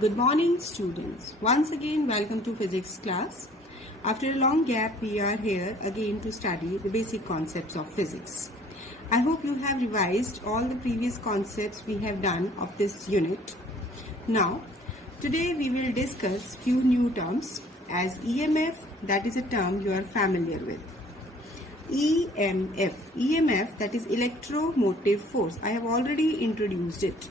Good morning, students. Once again, welcome to physics class. After a long gap, we are here again to study the basic concepts of physics. I hope you have revised all the previous concepts we have done of this unit. Now, today we will discuss few new terms as EMF, that is a term you are familiar with. EMF, that is electromotive force. I have already introduced it.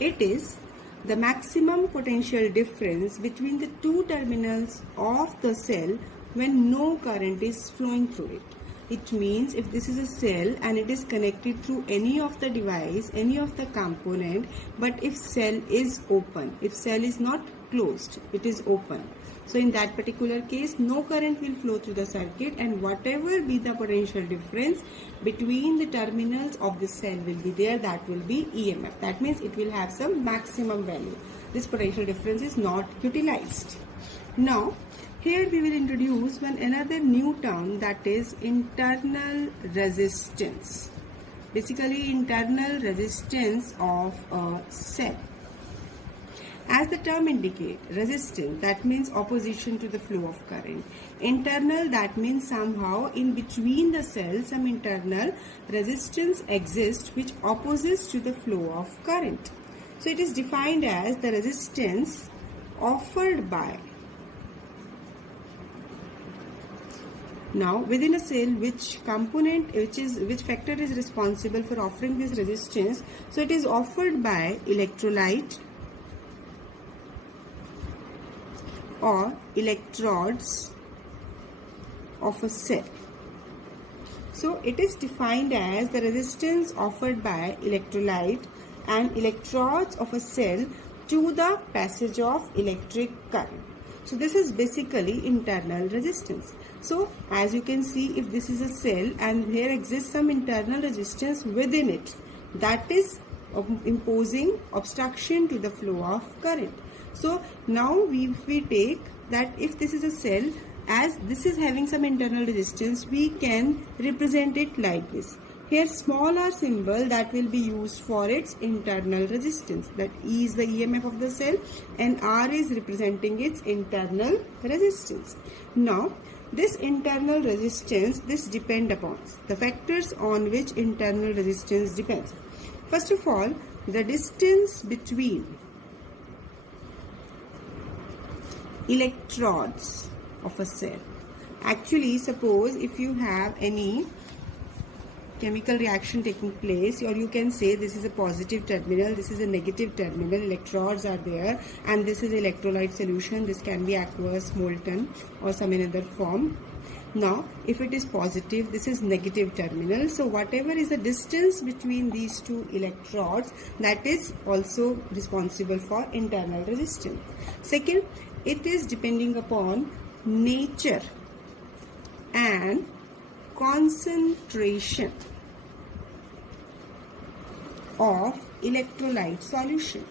It is the maximum potential difference between the two terminals of the cell when no current is flowing through it. It means if this is a cell and it is connected through any of the device, any of the component, but if cell is open, if cell is not closed, it is open. So in that particular case, no current will flow through the circuit, and whatever be the potential difference between the terminals of the cell will be there, that will be EMF. That means it will have some maximum value. This potential difference is not utilized. Now, here we will introduce another new term, that is internal resistance. Basically, internal resistance of a cell. As the term indicates, resistance, that means opposition to the flow of current. Internal, that means somehow in between the cells some internal resistance exists which opposes to the flow of current. So it is defined as the resistance offered by. Now within a cell, which factor is responsible for offering this resistance? So it is offered by electrolyte or electrodes of a cell. So it is defined as the resistance offered by electrolyte and electrodes of a cell to the passage of electric current. So this is basically internal resistance. So as you can see, if this is a cell and there exists some internal resistance within it, that is imposing obstruction to the flow of current. So now we take that if this is a cell, as this is having some internal resistance, we can represent it like this. Here small r symbol that will be used for its internal resistance. That E is the EMF of the cell and R is representing its internal resistance. Now this internal resistance, this depends upon the factors on which internal resistance depends. First of all, the distance between electrodes of a cell. Actually, suppose if you have any chemical reaction taking place, or you can say this is a positive terminal, this is a negative terminal, electrodes are there, and this is electrolyte solution. This can be aqueous, molten, or some another form. Now if it is positive, this is negative terminal. So whatever is the distance between these two electrodes, that is also responsible for internal resistance. Second, it is depending upon nature and concentration of electrolyte solution.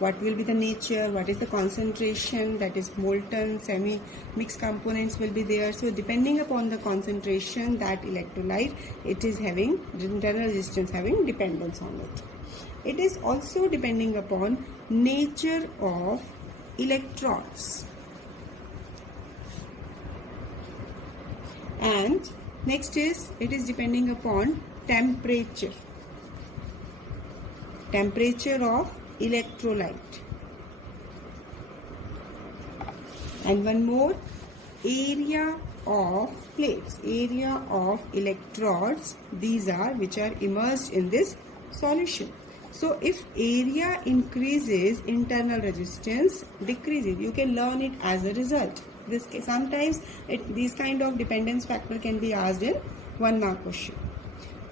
What will be the nature? What is the concentration? That is molten, semi-mixed components will be there. So depending upon the concentration, that electrolyte, it is having internal resistance, having dependence on it. It is also depending upon nature of electrodes. And next is, it is depending upon temperature of electrolyte. And one more, area of plates, area of electrodes, these are which are immersed in this solution. So if area increases, internal resistance decreases. You can learn it as a result. Sometimes these kind of dependence factor can be asked in 1 mark question.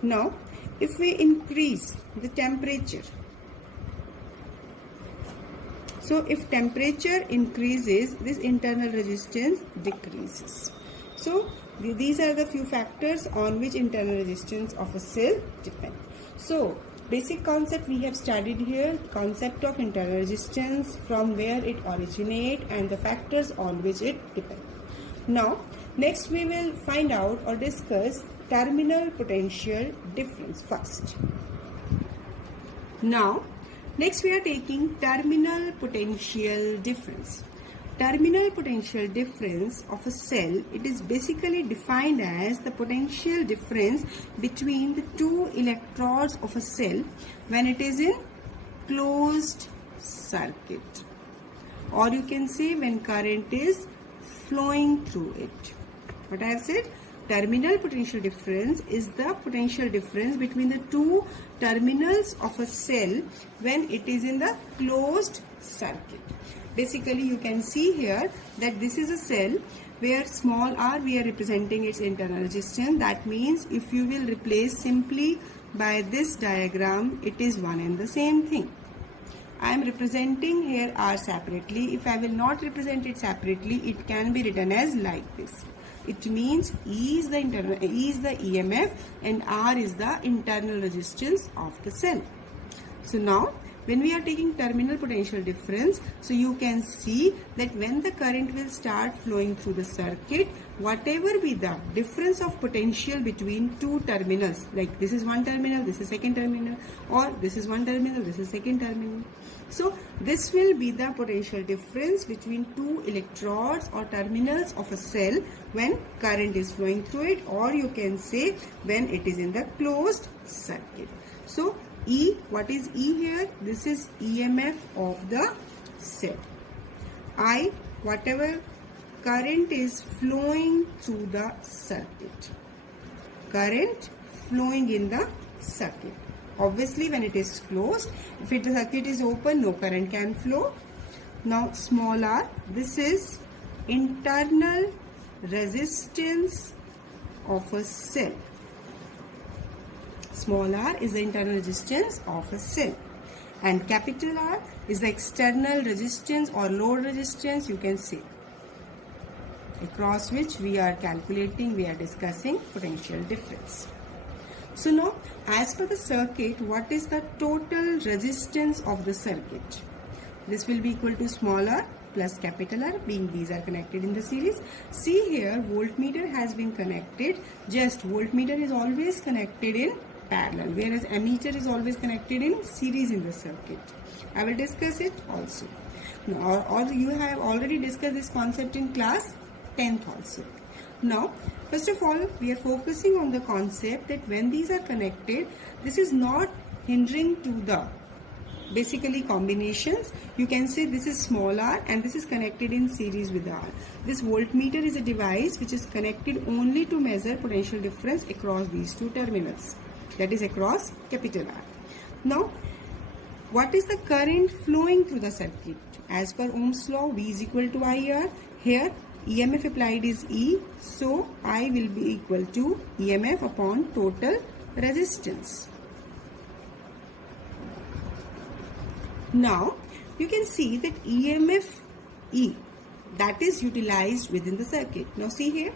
Now if we increase the temperature, so if temperature increases, this internal resistance decreases. So these are the few factors on which internal resistance of a cell depends. So basic concept we have studied here, concept of internal resistance, from where it originates and the factors on which it depends. Now next we will find out or discuss terminal potential difference first. Now, next we are taking terminal potential difference. Terminal potential difference of a cell, it is basically defined as the potential difference between the two electrodes of a cell when it is in closed circuit, or you can say when current is flowing through it. What I have said, terminal potential difference is the potential difference between the two terminals of a cell when it is in the closed circuit. Basically, you can see here that this is a cell where small r we are representing its internal resistance. That means if you will replace simply by this diagram, it is one and the same thing. I am representing here r separately. If I will not represent it separately, it can be written as like this. It means E is the EMF and R is the internal resistance of the cell. So now, when we are taking terminal potential difference, so you can see that when the current will start flowing through the circuit, whatever be the difference of potential between two terminals, like this is one terminal, this is second terminal, or this is one terminal, this is second terminal. So this will be the potential difference between two electrodes or terminals of a cell when current is flowing through it, or you can say when it is in the closed circuit. So E, what is E here? This is EMF of the cell. I, whatever current is flowing through the circuit. Current flowing in the circuit. Obviously, when it is closed, if the circuit is open, no current can flow. Now, small r, this is internal resistance of a cell. Small r is the internal resistance of a cell, and capital R is the external resistance or load resistance, you can say, across which we are calculating, we are discussing potential difference. So now, as per the circuit, what is the total resistance of the circuit? This will be equal to small r plus capital R, being these are connected in the series. See here, voltmeter has been connected. Just voltmeter is always connected in parallel, whereas ammeter is always connected in series in the circuit. I will discuss it also. Now, or you have already discussed this concept in class 10th also. Now, first of all, we are focusing on the concept that when these are connected, this is not hindering to the basically combinations. You can say this is small r and this is connected in series with r. This voltmeter is a device which is connected only to measure potential difference across these two terminals, that is across capital R. Now, what is the current flowing through the circuit? As per Ohm's law, V is equal to IR. Here, EMF applied is E, so I will be equal to EMF upon total resistance. Now, you can see that EMF E, that is utilized within the circuit. Now see here,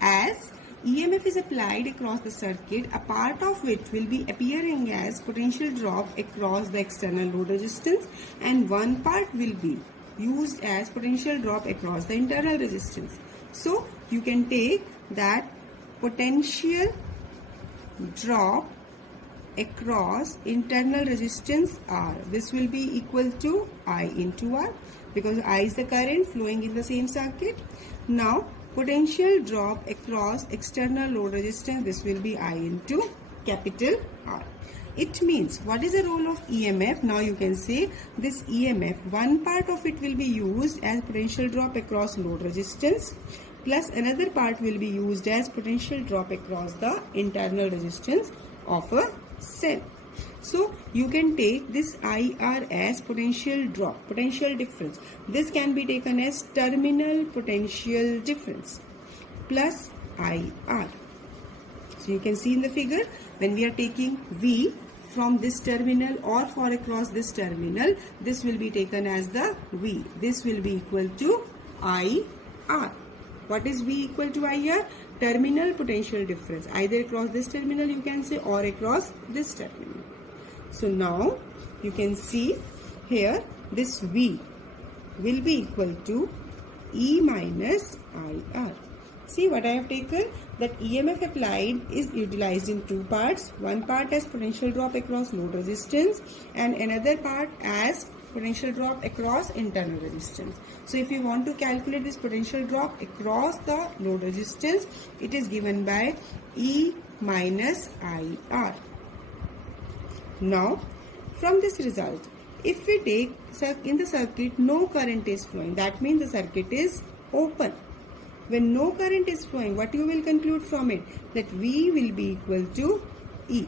as EMF is applied across the circuit, a part of which will be appearing as potential drop across the external load resistance, and one part will be used as potential drop across the internal resistance. So you can take that potential drop across internal resistance R. This will be equal to I into R, because I is the current flowing in the same circuit. Now, potential drop across external load resistance, this will be I into capital R. It means, what is the role of EMF? Now you can say this EMF, one part of it will be used as potential drop across load resistance, plus another part will be used as potential drop across the internal resistance of a cell. So you can take this IR as potential drop, potential difference. This can be taken as terminal potential difference plus IR. So you can see in the figure, when we are taking V from this terminal or for across this terminal, this will be taken as the V. This will be equal to IR. What is V equal to IR? Terminal potential difference. Either across this terminal you can say, or across this terminal. So now you can see here this V will be equal to E minus IR. See what I have taken, that EMF applied is utilized in two parts. One part as potential drop across load resistance and another part as potential drop across internal resistance. So if you want to calculate this potential drop across the load resistance, it is given by E minus IR. Now from this result, if we take in the circuit no current is flowing, that means the circuit is open. When no current is flowing, what you will conclude from it? That V will be equal to E.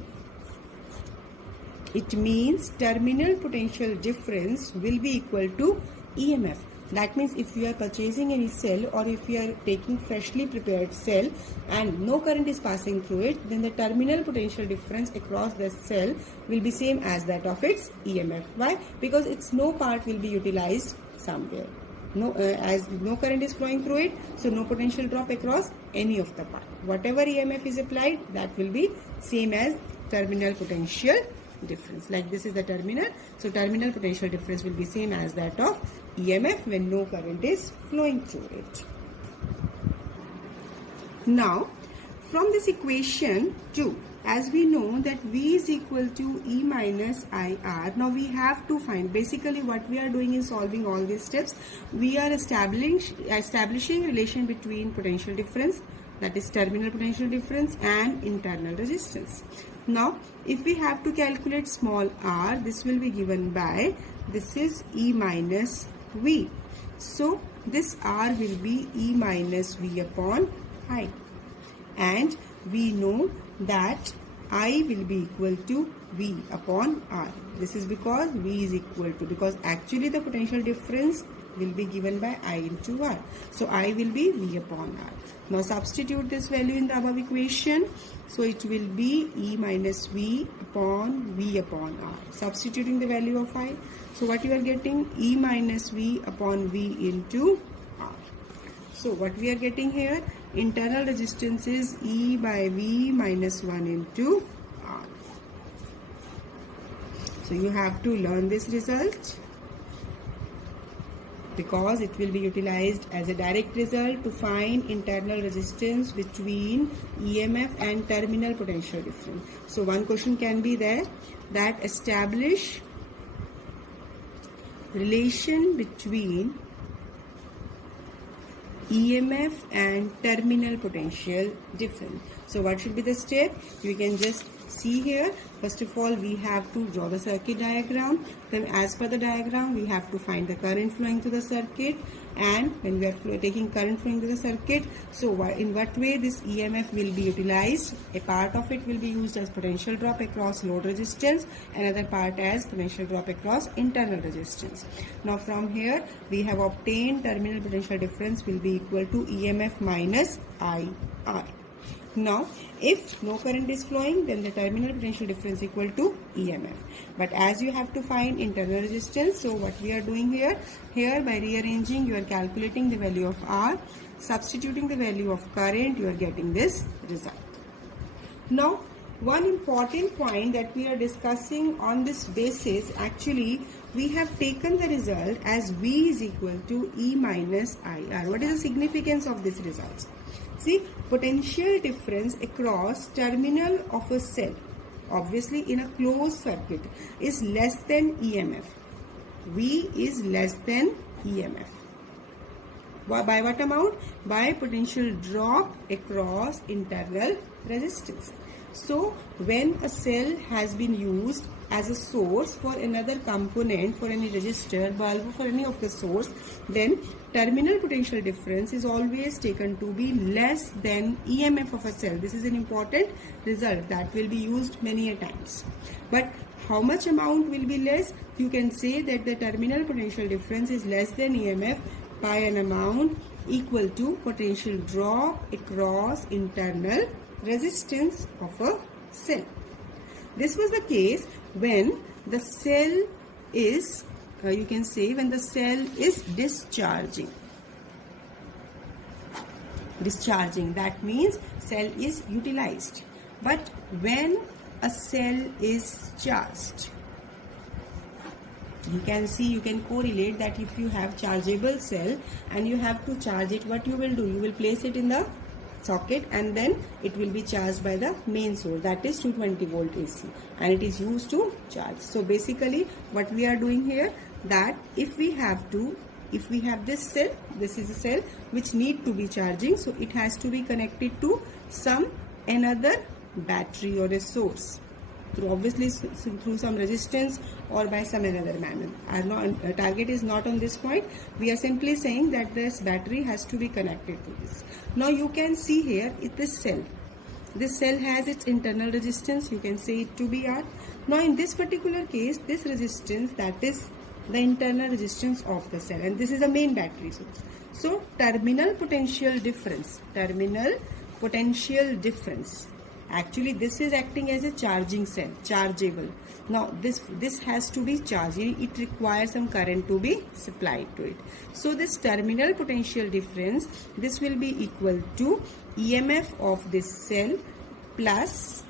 It means terminal potential difference will be equal to EMF. That means if you are purchasing any cell or if you are taking freshly prepared cell and no current is passing through it, then the terminal potential difference across the cell will be same as that of its EMF. Why? Because its no part will be utilized somewhere. As no current is flowing through it, so no potential drop across any of the part. Whatever EMF is applied, that will be same as terminal potential difference. Like this is the terminal, so terminal potential difference will be same as that of EMF when no current is flowing through it. Now from this equation 2, as we know that V is equal to E minus IR, now we have to find, basically what we are doing in solving all these steps, we are establishing relation between potential difference, that is terminal potential difference, and internal resistance. Now if we have to calculate small r, this will be given by, this is E minus V. So this r will be E minus V upon I. And we know that I will be equal to V upon R. This is because V is equal to, because actually the potential difference will be given by I into R. So I will be V upon R. Now substitute this value in the above equation. So it will be E minus V upon V upon R. Substituting the value of I. So what you are getting? E minus V upon V into R. So what we are getting here? Internal resistance is E by V minus 1 into R. So you have to learn this result because it will be utilized as a direct result to find internal resistance between EMF and terminal potential difference. So one question can be there, that establish relation between EMF and terminal potential difference. So what should be the step? You can just see here. First of all, we have to draw the circuit diagram. Then as per the diagram, we have to find the current flowing through the circuit. And when we are taking current flowing through the circuit, so in what way this EMF will be utilized? A part of it will be used as potential drop across load resistance, another part as potential drop across internal resistance. Now from here, we have obtained terminal potential difference will be equal to EMF minus IR. Now, if no current is flowing, then the terminal potential difference equal to EMF. But as you have to find internal resistance, so what we are doing here by rearranging, you are calculating the value of R, substituting the value of current, you are getting this result. Now, one important point that we are discussing on this basis, actually, we have taken the result as V is equal to E minus IR. What is the significance of this result? See, potential difference across terminal of a cell, obviously in a closed circuit, is less than EMF. V is less than EMF. By what amount? By potential drop across internal resistance. So, when a cell has been used as a source for another component, for any resistor, bulb, for any of the source, then terminal potential difference is always taken to be less than EMF of a cell. This is an important result that will be used many a times. But how much amount will be less? You can say that the terminal potential difference is less than EMF by an amount equal to potential drop across internal resistance of a cell. This was the case when the cell is, you can say, when the cell is discharging. Discharging, that means cell is utilized. But when a cell is charged, you can see, you can correlate that if you have chargeable cell and you have to charge it, what you will do? You will place it in the socket, and then it will be charged by the main source, that is 220 volt AC, and it is used to charge. So basically what we are doing here, that if we have this cell, this is a cell which need to be charging, so it has to be connected to another battery or a source, through obviously through some resistance or by some another manner. Our target is not on this point. We are simply saying that this battery has to be connected to this. Now you can see here this cell. This cell has its internal resistance. You can say it to be R. Now in this particular case, this resistance, that is the internal resistance of the cell, and this is the main battery source. So terminal potential difference. Actually, this is acting as a charging cell, chargeable. Now, this has to be charged. It requires some current to be supplied to it. So, this terminal potential difference, this will be equal to EMF of this cell plus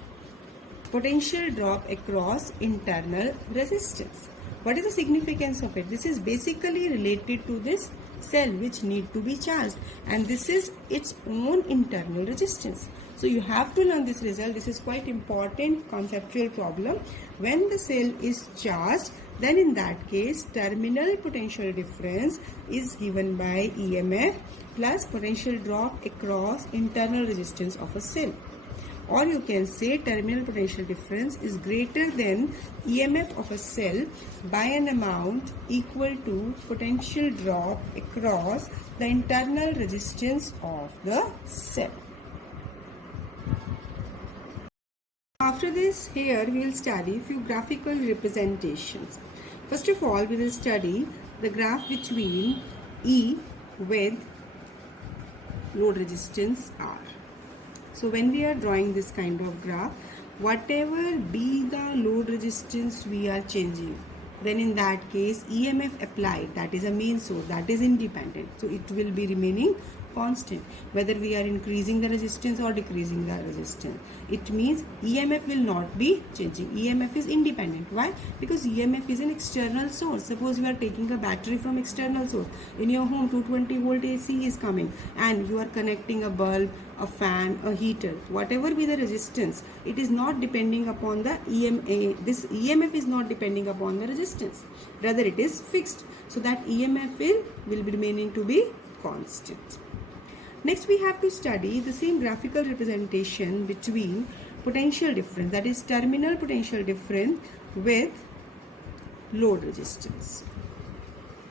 potential drop across internal resistance. What is the significance of it? This is basically related to this cell which need to be charged, and this is its own internal resistance. So you have to learn this result. This is quite important conceptual problem. When the cell is charged, then in that case terminal potential difference is given by EMF plus potential drop across internal resistance of a cell. Or you can say terminal potential difference is greater than EMF of a cell by an amount equal to potential drop across the internal resistance of the cell. After this, here we will study few graphical representations. First of all, we will study the graph between E with load resistance R. So when we are drawing this kind of graph, whatever be the load resistance we are changing, then in that case EMF applied, that is a main source, that is independent. So it will be remaining constant, whether we are increasing the resistance or decreasing the resistance. It means EMF will not be changing. EMF is independent. Why? Because EMF is an external source. Suppose you are taking a battery from external source. In your home 220 volt AC is coming, and you are connecting a bulb, a fan, a heater, whatever be the resistance, it is not depending upon the EMF. This EMF is not depending upon the resistance, rather it is fixed. So that EMF will be remaining to be constant. Next, we have to study the same graphical representation between potential difference, that is terminal potential difference with load resistance.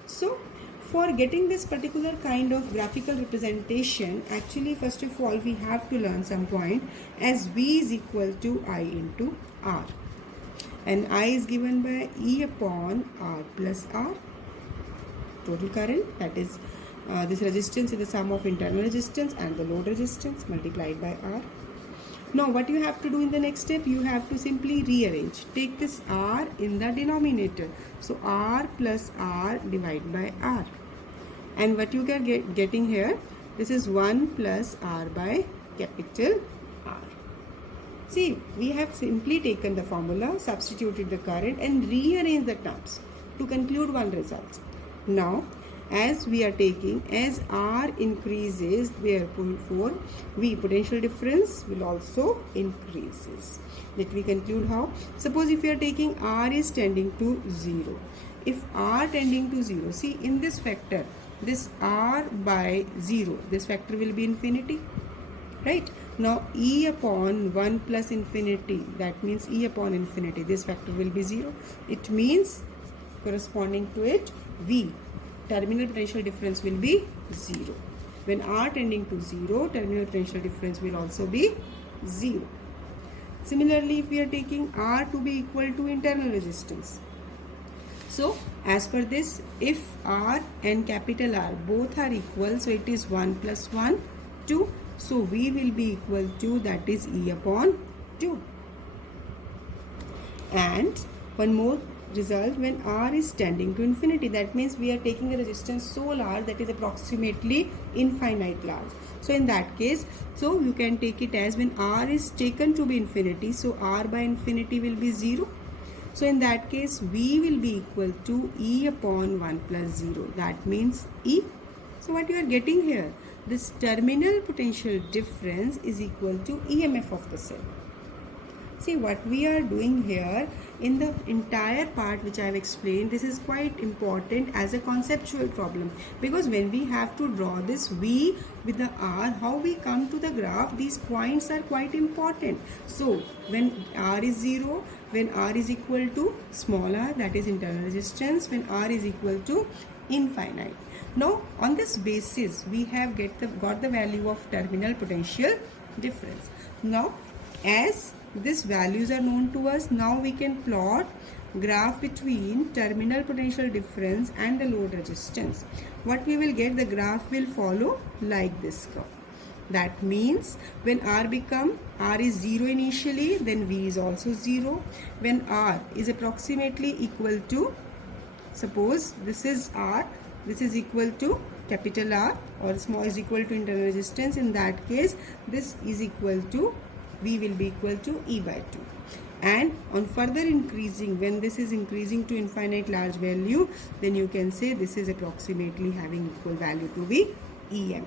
So for getting this particular kind of graphical representation, actually first of all we have to learn some point as V is equal to I into R, and I is given by E upon R plus R, total current, that is this resistance is the sum of internal resistance and the load resistance multiplied by R. Now what you have to do in the next step, you have to simply rearrange. Take this R in the denominator. So R plus R divided by R. And what you are getting here, this is 1 plus R by capital R. See, we have simply taken the formula, substituted the current and rearranged the terms to conclude one result. Now, as we are taking, as R increases, therefore V potential difference will also increases. Let me conclude how. Suppose if we are taking R is tending to 0. If R tending to 0, see in this factor, this R by 0, this factor will be infinity, right? Now E upon 1 plus infinity, that means E upon infinity, this factor will be 0. It means corresponding to it, V, terminal potential difference will be 0. When R tending to 0, terminal potential difference will also be 0. Similarly, if we are taking R to be equal to internal resistance. So, as per this, if R and capital R both are equal, so it is 1 plus 1, 2. So, V will be equal to, that is E upon 2. And one more result, when R is tending to infinity, that means we are taking a resistance so large that is approximately infinite large. So in that case, so you can take it as when R is taken to be infinity, so R by infinity will be 0. So in that case, V will be equal to E upon 1 plus 0. That means E. So what you are getting here, this terminal potential difference is equal to EMF of the cell. See what we are doing here in the entire part which I have explained, this is quite important as a conceptual problem, because when we have to draw this V with the R, how we come to the graph, these points are quite important. So when R is 0, when R is equal to small r, that is internal resistance, when R is equal to infinite. Now on this basis we have got the value of terminal potential difference. Now as these values are known to us, now we can plot graph between terminal potential difference and the load resistance. What we will get, the graph will follow like this curve. That means when R is 0 initially, then V is also 0. When R is approximately equal to, suppose this is R, this is equal to capital R, or small is equal to internal resistance, in that case this is equal to, V will be equal to E by 2. And on further increasing, when this is increasing to infinite large value, then you can say this is approximately having equal value to the EMF.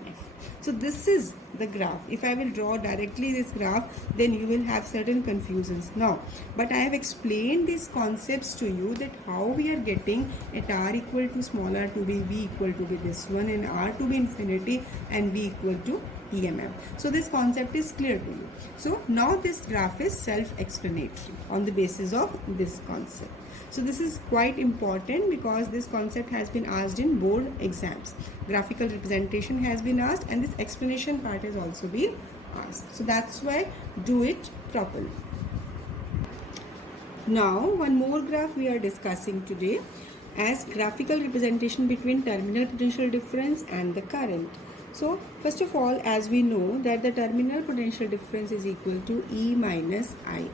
So this is the graph. If I will draw directly this graph, then you will have certain confusions now. But I have explained these concepts to you, that how we are getting at R equal to small r to be V equal to be this one, and R to be infinity and V equal to EMF. So this concept is clear to you. So now this graph is self-explanatory on the basis of this concept. So this is quite important because this concept has been asked in board exams. Graphical representation has been asked, and this explanation part has also been asked. So that's why do it properly. Now one more graph we are discussing today as graphical representation between terminal potential difference and the current. So first of all, as we know that the terminal potential difference is equal to E minus IR.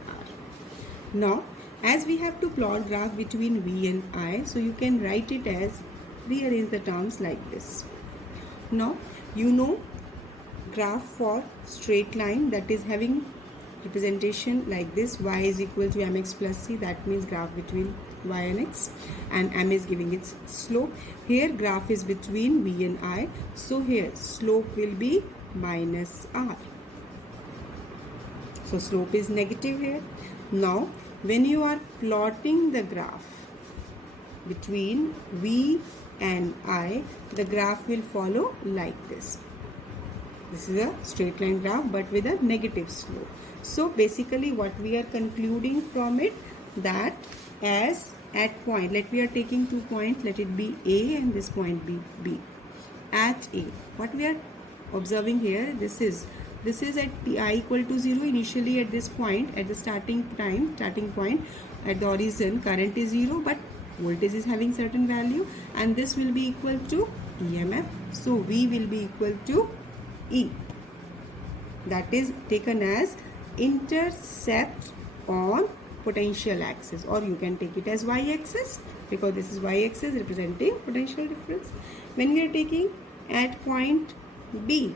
Now as we have to plot graph between V and I, so you can write it as, rearrange the terms like this. Now you know graph for straight line, that is having representation like this, y is equal to mx plus c, that means graph between y and x, and m is giving its slope. Here graph is between V and I, so here slope will be minus r, so slope is negative here. Now when you are plotting the graph between V and I, the graph will follow like this. This is a straight line graph but with a negative slope. So basically what we are concluding from it, that as at point, let we are taking 2 points, let it be A and this point be B. At A, what we are observing here, this is at I equal to 0. Initially at this point, at the starting point at the horizon, current is 0 but voltage is having certain value, and this will be equal to EMF. So V will be equal to E, that is taken as intercept on potential axis, or you can take it as y axis because this is y axis representing potential difference. When we are taking at point B,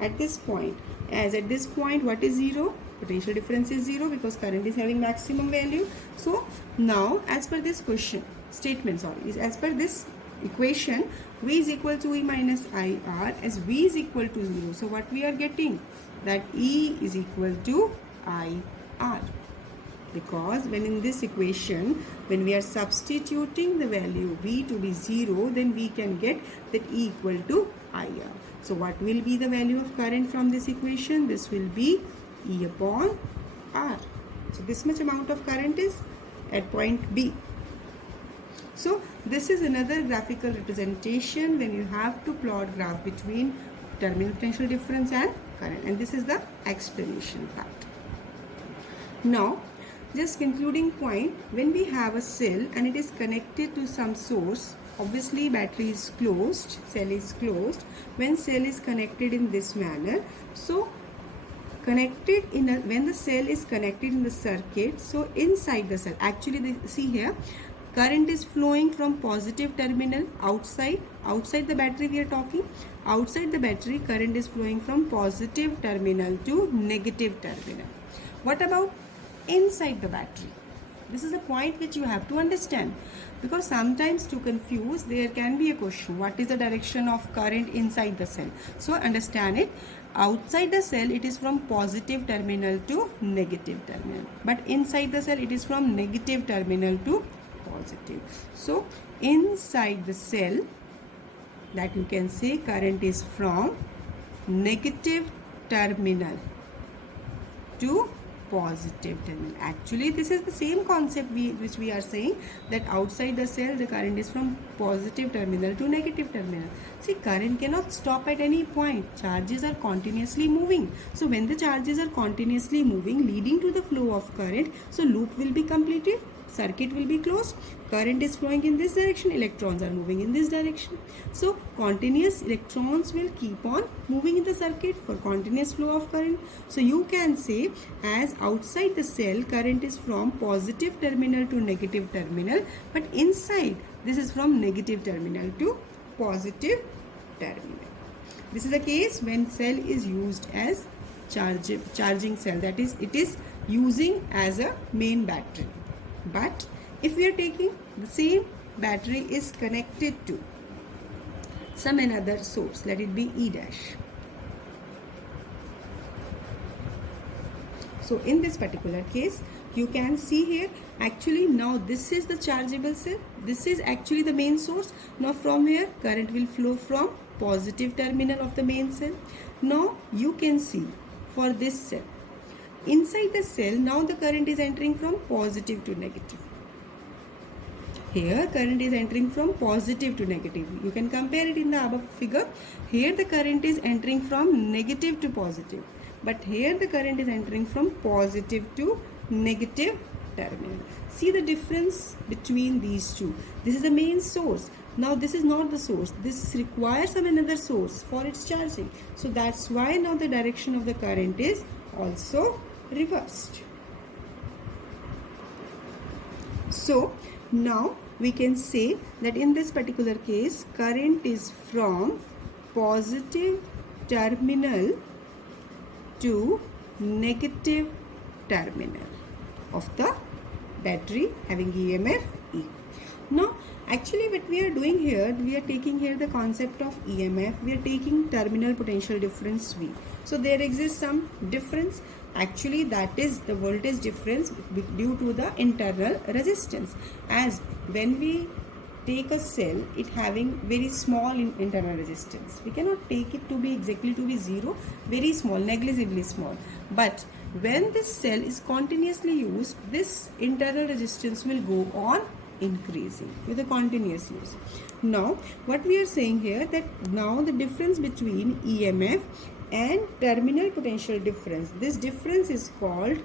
at this point, as at this point what is 0? Potential difference is 0 because current is having maximum value. So now as per this as per this equation, V is equal to E minus IR, as V is equal to 0. So what we are getting, that E is equal to IR, because when in this equation, when we are substituting the value V to be 0, then we can get that E equal to IR. So what will be the value of current from this equation? This will be E upon R. So this much amount of current is at point B. So this is another graphical representation when you have to plot graph between terminal potential difference and current, and this is the explanation part. Now just concluding point, when we have a cell and it is connected to some source, obviously battery is closed, cell is closed. When cell is connected in this manner, so when the cell is connected in the circuit, so inside the cell, actually see here, current is flowing from positive terminal outside the battery. We are talking outside the battery, current is flowing from positive terminal to negative terminal. What about inside the battery? This is a point which you have to understand, because sometimes to confuse there can be a question, what is the direction of current inside the cell? So understand it. Outside the cell it is from positive terminal to negative terminal, but inside the cell it is from negative terminal to positive. So inside the cell, that you can say current is from negative terminal to positive terminal. Actually this is the same concept which we are saying, that outside the cell the current is from positive terminal to negative terminal. See, current cannot stop at any point. Charges are continuously moving. So when the charges are continuously moving, leading to the flow of current, so loop will be completed, circuit will be closed, current is flowing in this direction, electrons are moving in this direction. So continuous electrons will keep on moving in the circuit for continuous flow of current. So you can say, as outside the cell current is from positive terminal to negative terminal, but inside this is from negative terminal to positive terminal. This is the case when cell is used as charging cell, that is, it is using as a main battery. But if we are taking the same battery is connected to some another source, let it be E dash. So in this particular case, you can see here, actually now this is the chargeable cell, this is actually the main source. Now from here current will flow from positive terminal of the main cell. Now you can see for this cell, inside the cell now the current is entering from positive to negative. Here current is entering from positive to negative. You can compare it in the above figure. Here the current is entering from negative to positive, but here the current is entering from positive to negative terminal. See the difference between these two. This is the main source. Now this is not the source. This requires some another source for its charging. So that's why now the direction of the current is also reversed. So now we can say that in this particular case current is from positive terminal to negative terminal of the battery having EMF E. Now actually what we are doing here, we are taking here the concept of EMF, we are taking terminal potential difference V. So there exists some difference. Actually that is the voltage difference due to the internal resistance. As when we take a cell, it having very small internal resistance, we cannot take it to be exactly to be zero, very small, negligibly small. But when this cell is continuously used, this internal resistance will go on increasing with a continuous use. Now what we are saying here, that now the difference between EMF and terminal potential difference, this difference is called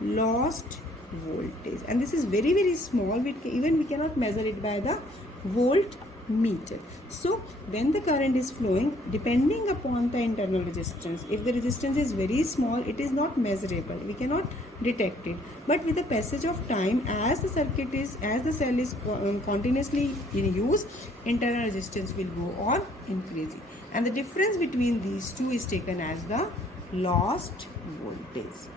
lost voltage, and this is very very small. Even we cannot measure it by the voltmeter. So when the current is flowing, depending upon the internal resistance, if the resistance is very small, it is not measurable, we cannot detect it. But with the passage of time, as the cell is continuously in use, internal resistance will go on increasing, and the difference between these two is taken as the lost voltage.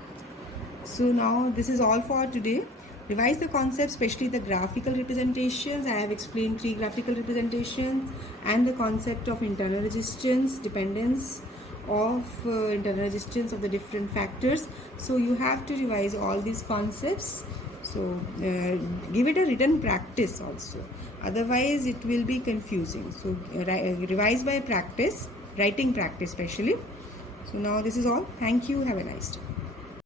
So now this is all for today. Revise the concepts, especially the graphical representations. I have explained 3 graphical representations and the concept of internal resistance, dependence of internal resistance of the different factors. So you have to revise all these concepts. So give it a written practice also. Otherwise it will be confusing. So revise by practice, writing practice especially. So now this is all. Thank you. Have a nice day.